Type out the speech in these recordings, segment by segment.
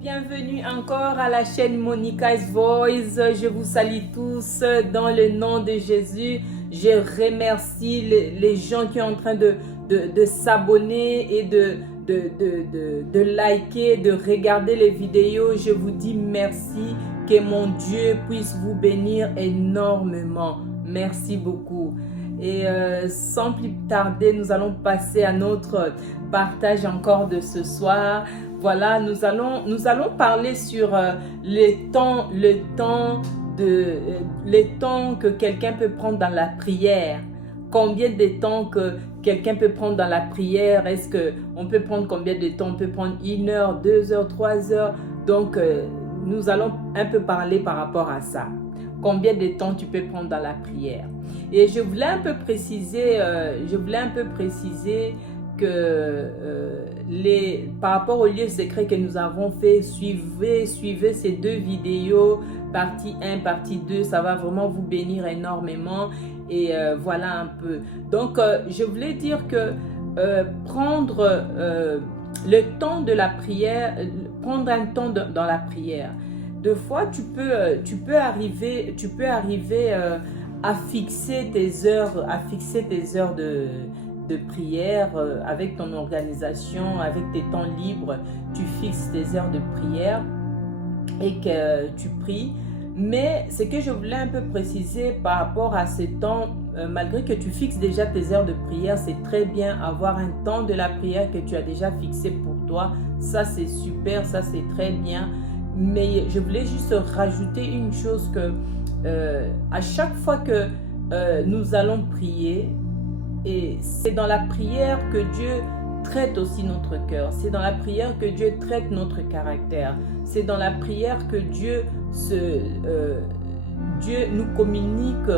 Bienvenue encore à la chaîne Monica's Voice. Je vous salue tous dans le nom de Jésus. Je remercie les gens qui sont en train de s'abonner et de liker, de regarder les vidéos. Je vous dis merci. Que mon Dieu puisse vous bénir énormément. Merci beaucoup. Et sans plus tarder, nous allons passer à notre partage encore de ce soir. Voilà, nous allons parler sur le temps que quelqu'un peut prendre dans la prière. Combien de temps que quelqu'un peut prendre dans la prière? Est-ce qu'on peut prendre combien de temps? On peut prendre 1 heure, 2 heures, 3 heures. Donc, nous allons un peu parler par rapport à ça. Combien de temps tu peux prendre dans la prière? Et je voulais un peu préciser, que par rapport au livre secret que nous avons fait, suivez ces 2 vidéos, partie 1, partie 2, ça va vraiment vous bénir énormément. Et voilà un peu. Donc, je voulais dire que prendre le temps de la prière, prendre un temps dans la prière. Deux fois, tu peux arriver à fixer tes heures, de prière avec ton organisation, avec tes temps libres. Tu fixes tes heures de prière et que tu pries. Mais ce que je voulais un peu préciser par rapport à ces temps, malgré que tu fixes déjà tes heures de prière, c'est très bien avoir un temps de la prière que tu as déjà fixé pour toi. Ça, c'est super, ça, c'est très bien. Mais je voulais juste rajouter une chose que à chaque fois que nous allons prier, et c'est dans la prière que Dieu traite aussi notre cœur. C'est dans la prière que Dieu traite notre caractère. C'est dans la prière que Dieu nous communique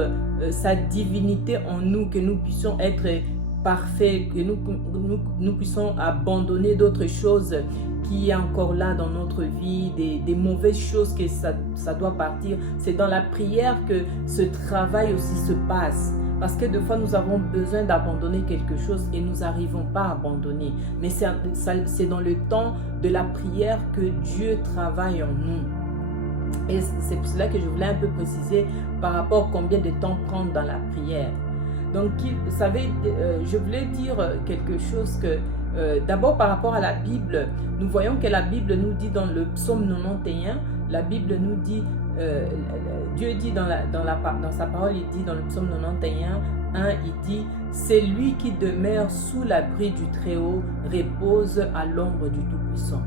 sa divinité en nous, que nous puissions être parfaits, que nous puissions abandonner d'autres choses qui est encore là dans notre vie, des mauvaises choses que ça doit partir. C'est dans la prière que ce travail aussi se passe. Parce que des fois, nous avons besoin d'abandonner quelque chose et nous n'arrivons pas à abandonner. Mais c'est dans le temps de la prière que Dieu travaille en nous. Et c'est pour cela que je voulais un peu préciser par rapport à combien de temps prendre dans la prière. Donc, vous savez, je voulais dire quelque chose que, d'abord par rapport à la Bible, nous voyons que la Bible nous dit dans le psaume 91, la Bible nous dit, Dieu dit dans sa parole, il dit dans le psaume 91, il dit « C'est lui qui demeure sous l'abri du Très-Haut, repose à l'ombre du Tout-Puissant. »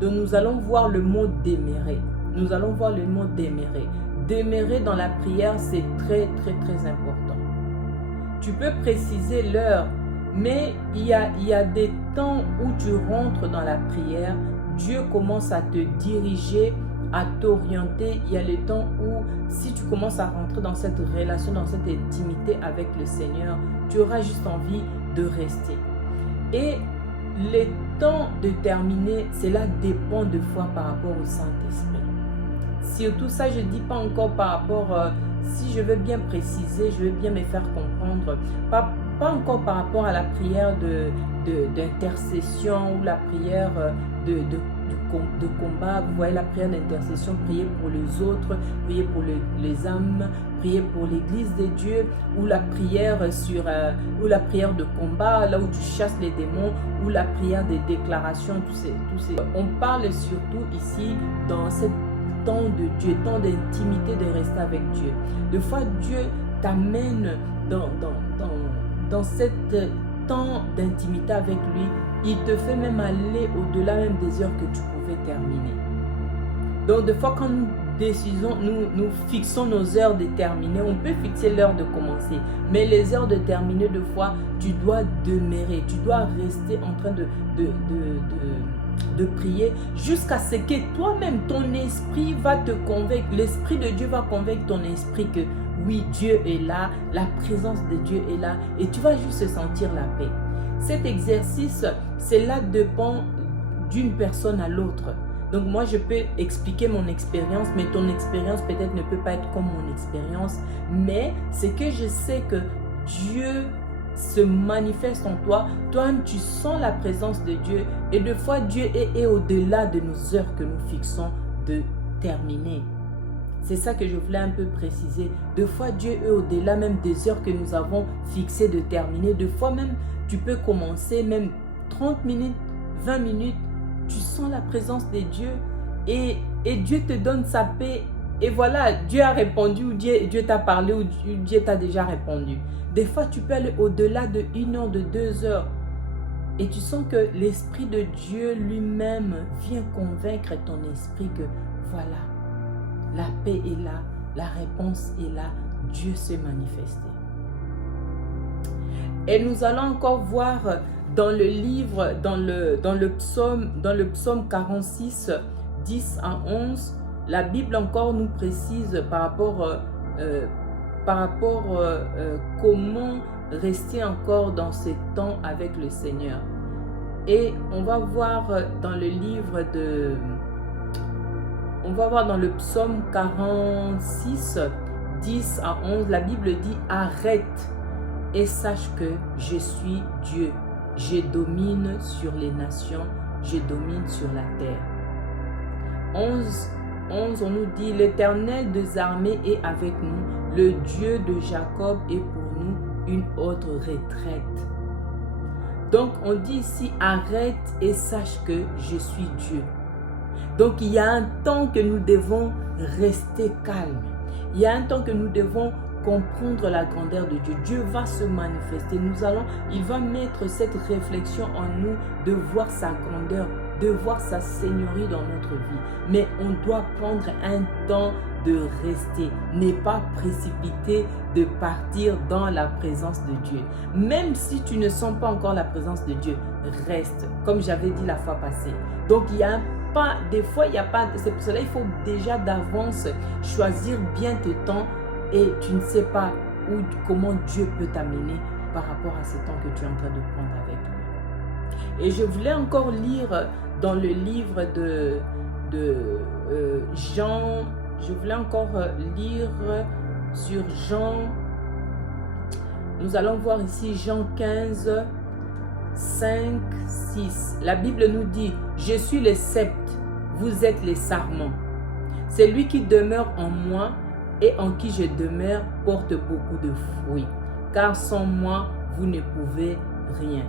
Donc nous allons voir le mot « demeurer ». Nous allons voir le mot « demeurer ». Demeurer dans la prière, c'est très, très, très important. Tu peux préciser l'heure, mais il y a des temps où tu rentres dans la prière, Dieu commence à te diriger, à t'orienter. Il y a le temps où, si tu commences à rentrer dans cette relation, dans cette intimité avec le Seigneur, tu auras juste envie de rester. Et le temps de terminer, cela dépend de fois par rapport au Saint-Esprit. Surtout ça, je ne dis pas encore par rapport, si je veux bien préciser, je veux bien me faire comprendre, pas encore par rapport à la prière d'intercession ou la prière de combat. Vous voyez la prière d'intercession, prier pour les autres, prier pour les âmes, prier pour l'église de Dieu, ou la prière ou la prière de combat, là où tu chasses les démons, ou la prière de déclaration, tous ces. On parle surtout ici dans ce temps de Dieu, temps d'intimité, de rester avec Dieu. Des fois, Dieu t'amène dans cet temps d'intimité avec lui. Il te fait même aller au-delà même des heures que tu pouvais terminer. Donc, des fois, quand nous fixons nos heures de terminer, on peut fixer l'heure de commencer. Mais les heures de terminer, des fois, tu dois demeurer. Tu dois rester en train de prier jusqu'à ce que toi-même, ton esprit va te convaincre. L'Esprit de Dieu va convaincre ton esprit que oui, Dieu est là, la présence de Dieu est là et tu vas juste sentir la paix. Cet exercice, cela dépend d'une personne à l'autre. Donc moi, je peux expliquer mon expérience, mais ton expérience peut-être ne peut pas être comme mon expérience. Mais c'est que je sais que Dieu se manifeste en toi, toi-même tu sens la présence de Dieu et des fois Dieu est au-delà de nos heures que nous fixons de terminer. C'est ça que je voulais un peu préciser. Des fois Dieu est au-delà même des heures que nous avons fixées de terminer. Des fois même tu peux commencer même 30 minutes, 20 minutes, tu sens la présence de Dieu et Dieu te donne sa paix. Et voilà, Dieu a répondu ou Dieu t'a parlé ou Dieu t'a déjà répondu. Des fois, tu peux aller au-delà de 1 heure, de 2 heures. Et tu sens que l'Esprit de Dieu lui-même vient convaincre ton esprit que voilà, la paix est là, la réponse est là, Dieu s'est manifesté. Et nous allons encore voir dans le livre, dans le psaume 46, 10 à 11, la Bible encore nous précise par rapport comment rester encore dans ce temps avec le Seigneur. Et on va voir dans le livre de... On va voir dans le psaume 46, 10 à 11, la Bible dit « Arrête et sache que je suis Dieu. Je domine sur les nations, je domine sur la terre. » 11, on nous dit « L'Éternel des armées est avec nous, le Dieu de Jacob est pour nous une autre retraite. » Donc on dit ici « Arrête et sache que je suis Dieu. » Donc il y a un temps que nous devons rester calmes. Il y a un temps que nous devons comprendre la grandeur de Dieu. Dieu va se manifester. Il va mettre cette réflexion en nous de voir sa grandeur, de voir sa seigneurie dans notre vie. Mais on doit prendre un temps de rester, n'est pas précipité de partir dans la présence de Dieu. Même si tu ne sens pas encore la présence de Dieu, reste, comme j'avais dit la fois passée. Donc il y a pas, des fois il n'y a pas, c'est pour cela il faut déjà d'avance choisir bien tes temps et tu ne sais pas comment Dieu peut t'amener par rapport à ce temps que tu es en train de prendre avec lui. Et je voulais encore lire dans le livre de Jean, je voulais encore lire sur Jean, nous allons voir ici Jean 15, 5, 6. La Bible nous dit, je suis le sceptre, vous êtes les sarments. Celui qui demeure en moi et en qui je demeure porte beaucoup de fruits, car sans moi, vous ne pouvez rien.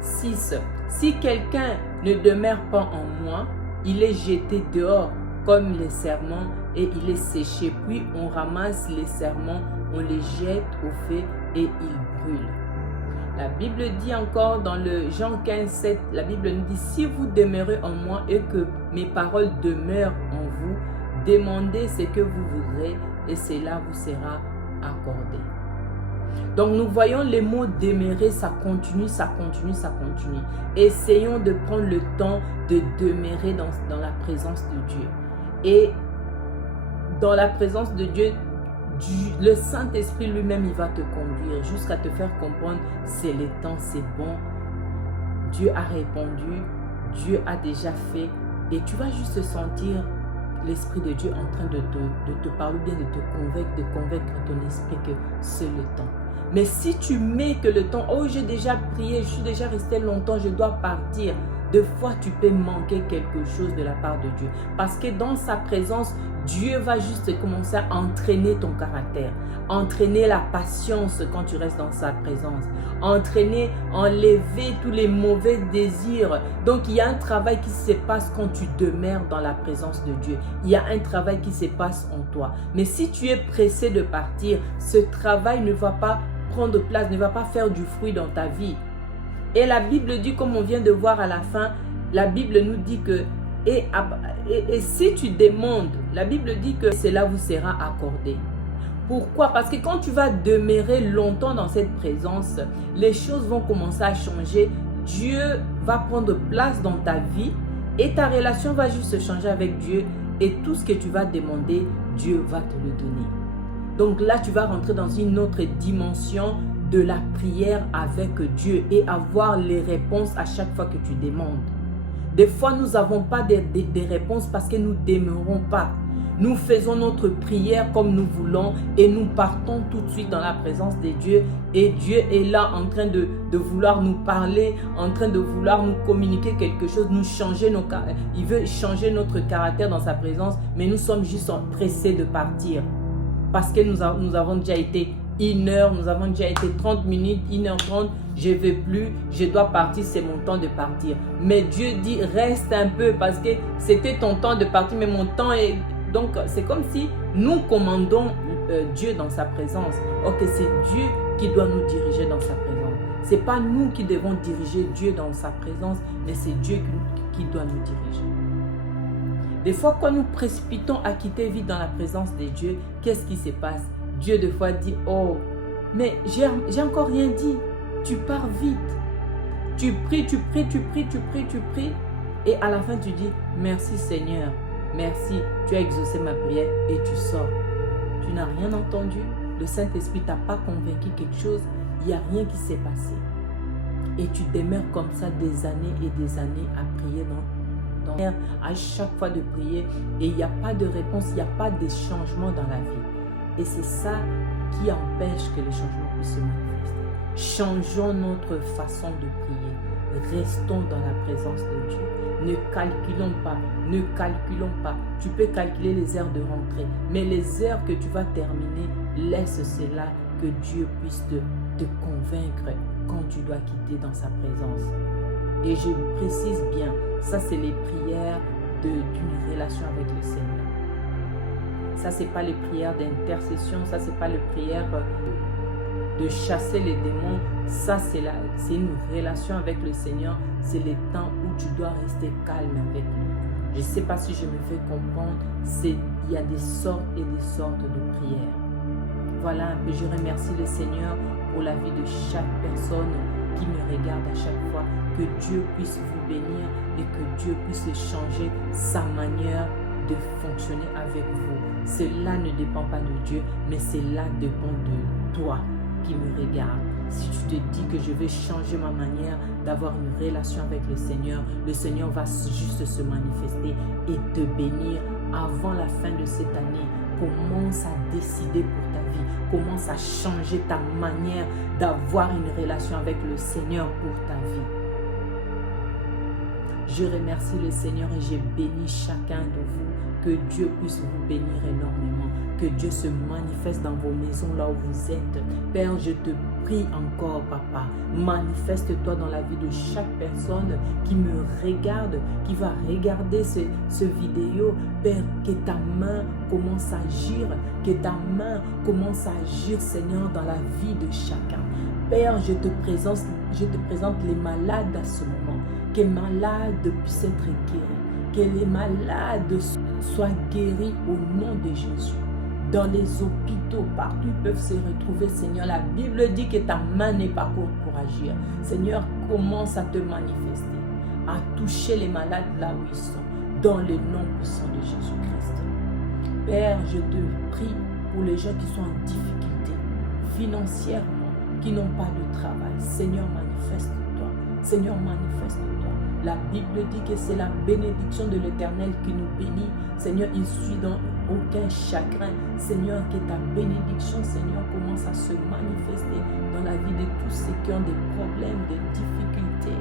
6. Si quelqu'un ne demeure pas en moi, il est jeté dehors comme les serments et il est séché. Puis on ramasse les serments, on les jette au feu et ils brûlent. La Bible dit encore dans le Jean 15, 7, la Bible nous dit, si vous demeurez en moi et que mes paroles demeurent en vous, demandez ce que vous voudrez et cela vous sera accordé. Donc nous voyons les mots demeurer, ça continue, ça continue, ça continue. Essayons de prendre le temps de demeurer dans la présence de Dieu. Et dans la présence de Dieu, le Saint-Esprit lui-même, il va te conduire jusqu'à te faire comprendre, c'est le temps, c'est bon. Dieu a répondu, Dieu a déjà fait. Et tu vas juste sentir l'Esprit de Dieu en train de te parler, bien de te convaincre ton esprit que c'est le temps. Mais si tu mets que le temps, oh j'ai déjà prié, je suis déjà resté longtemps, je dois partir. Des fois, tu peux manquer quelque chose de la part de Dieu. Parce que dans sa présence, Dieu va juste commencer à entraîner ton caractère. Entraîner la patience quand tu restes dans sa présence. Enlever tous les mauvais désirs. Donc, il y a un travail qui se passe quand tu demeures dans la présence de Dieu. Il y a un travail qui se passe en toi. Mais si tu es pressé de partir, ce travail ne va pas prendre place, ne va pas faire du fruit dans ta vie. Et la Bible dit, comme on vient de voir à la fin, la Bible nous dit que, et si tu demandes, la Bible dit que cela vous sera accordé. Pourquoi? Parce que quand tu vas demeurer longtemps dans cette présence, les choses vont commencer à changer. Dieu va prendre place dans ta vie et ta relation va juste se changer avec Dieu. Et tout ce que tu vas demander, Dieu va te le donner. Donc là, tu vas rentrer dans une autre dimension de la prière avec Dieu et avoir les réponses à chaque fois que tu demandes. Des fois, nous n'avons pas des réponses parce que nous ne demeurons pas. Nous faisons notre prière comme nous voulons et nous partons tout de suite dans la présence de Dieu. Et Dieu est là en train de vouloir nous parler, en train de vouloir nous communiquer quelque chose, nous changer il veut changer notre caractère dans sa présence, mais nous sommes juste pressés de partir. Parce que nous avons déjà été 1 heure, nous avons déjà été 30 minutes, 1h30, je ne veux plus, je dois partir, c'est mon temps de partir. Mais Dieu dit, reste un peu parce que c'était ton temps de partir, mais mon temps est... Donc, c'est comme si nous commandons Dieu dans sa présence. Or que c'est Dieu qui doit nous diriger dans sa présence. Ce n'est pas nous qui devons diriger Dieu dans sa présence, mais c'est Dieu qui doit nous diriger. Des fois, quand nous précipitons à quitter vite dans la présence de Dieu, qu'est-ce qui se passe? Dieu, des fois, dit, oh, mais j'ai encore rien dit. Tu pars vite. Tu pries, tu pries, tu pries, tu pries, tu pries. Et à la fin, tu dis, merci Seigneur. Merci, tu as exaucé ma prière et tu sors. Tu n'as rien entendu. Le Saint-Esprit ne t'a pas convaincu quelque chose. Il n'y a rien qui s'est passé. Et tu demeures comme ça des années et des années à prier à chaque fois de prier. Et il n'y a pas de réponse, il n'y a pas de changement dans la vie. Et c'est ça qui empêche que les changements puissent se manifester. Changeons notre façon de prier. Restons dans la présence de Dieu. Ne calculons pas, ne calculons pas. Tu peux calculer les heures de rentrée, mais les heures que tu vas terminer, laisse cela que Dieu puisse te convaincre quand tu dois quitter dans sa présence. Et je précise bien, ça c'est les prières d'une relation avec le Seigneur. Ça c'est pas les prières d'intercession, ça c'est pas les prières de chasser les démons. Ça c'est une relation avec le Seigneur. C'est les temps où tu dois rester calme avec lui. Je ne sais pas si je me fais comprendre. Il y a des sortes et des sortes de prières. Voilà un peu. Je remercie le Seigneur pour la vie de chaque personne qui me regarde à chaque fois. Que Dieu puisse vous bénir et que Dieu puisse changer sa manière de fonctionner avec vous. Cela ne dépend pas de Dieu, mais cela dépend de toi qui me regarde. Si tu te dis que je vais changer ma manière d'avoir une relation avec le Seigneur va juste se manifester et te bénir avant la fin de cette année. Commence à décider pour ta vie. Commence à changer ta manière d'avoir une relation avec le Seigneur pour ta vie. Je remercie le Seigneur et je bénis chacun de vous. Que Dieu puisse vous bénir énormément. Que Dieu se manifeste dans vos maisons là où vous êtes. Père, je te prie encore, Papa. Manifeste-toi dans la vie de chaque personne qui me regarde, qui va regarder ce vidéo. Père, que ta main commence à agir. Que ta main commence à agir, Seigneur, dans la vie de chacun. Père, je te présente les malades à ce moment. Que les malades puissent être guéris. Que les malades soient guéris au nom de Jésus. Dans les hôpitaux, partout ils peuvent se retrouver, Seigneur. La Bible dit que ta main n'est pas courte pour agir. Seigneur, commence à te manifester, à toucher les malades là où ils sont, dans le nom puissant de Jésus-Christ. Père, je te prie pour les gens qui sont en difficulté financièrement, qui n'ont pas de travail. Seigneur, manifeste-toi. Seigneur, manifeste-toi. La Bible dit que c'est la bénédiction de l'Éternel qui nous bénit. Seigneur, il suit dans aucun chagrin. Seigneur, que ta bénédiction, Seigneur, commence à se manifester dans la vie de tous ceux qui ont des problèmes, des difficultés,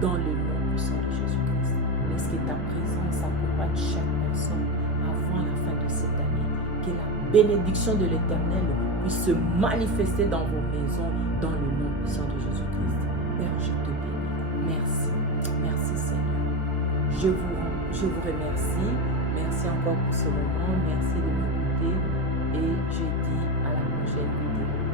dans le nom puissant de Jésus-Christ. Laisse que ta présence accompagne chaque personne avant la fin de cette année. Que la bénédiction de l'Éternel puisse se manifester dans vos maisons, dans le nom puissant de Jésus-Christ. Père, je te bénis. Merci. Merci Seigneur. Je vous remercie. Merci encore pour ce moment. Merci de m'écouter. Et je dis à la prochaine vidéo.